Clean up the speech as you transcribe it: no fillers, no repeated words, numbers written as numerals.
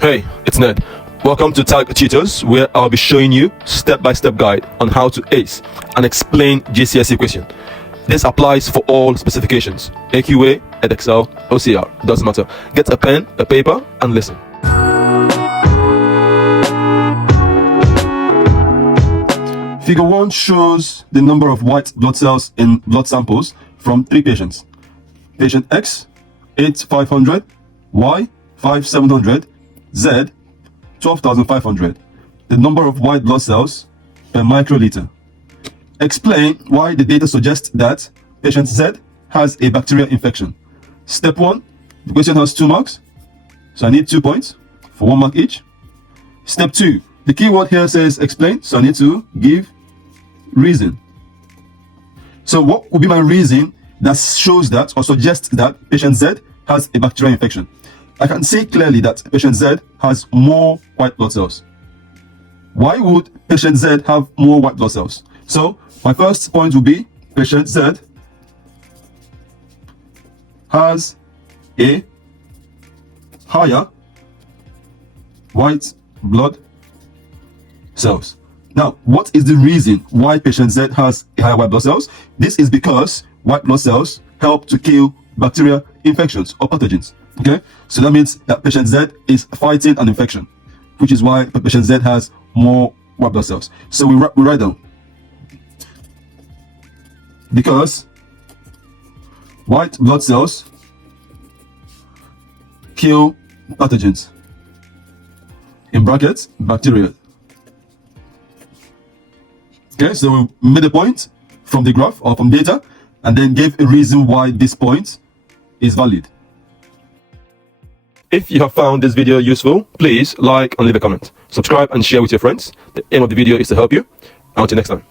Hey, it's Ned. Welcome to Tag Tutors, where I'll be showing you step-by-step guide on how to ace and explain GCSE question. This applies for all specifications: AQA, EdExcel, OCR, doesn't matter. Get a pen, a paper, and listen. Figure 1 shows the number of white blood cells in blood samples from 3 patients. Patient X, 8,500, Y, 5,700, Z, 12,500. The number of white blood cells per microliter. Explain why the data suggests that patient Z has a bacterial infection. Step 1, the question has 2 marks, so I need 2 points for 1 mark each. Step 2, the keyword here says explain, so I need to give reason. So what would be my reason that shows that or suggests that patient Z has a bacterial infection? I can see clearly that patient Z has more white blood cells. Why would patient Z have more white blood cells? So my first point will be patient Z has a higher white blood cells. Now, what is the reason why patient Z has a higher white blood cells? This is because white blood cells help to kill bacterial infections or pathogens. Okay, so that means that patient Z is fighting an infection, which is why patient Z has more white blood cells. So we write down, because white blood cells kill pathogens, in brackets, bacteria. Okay, so we made a point from the graph or from data and then gave a reason why this point is valid. If you have found this video useful, please like and leave a comment. Subscribe and share with your friends. The aim of the video is to help you. Until next time.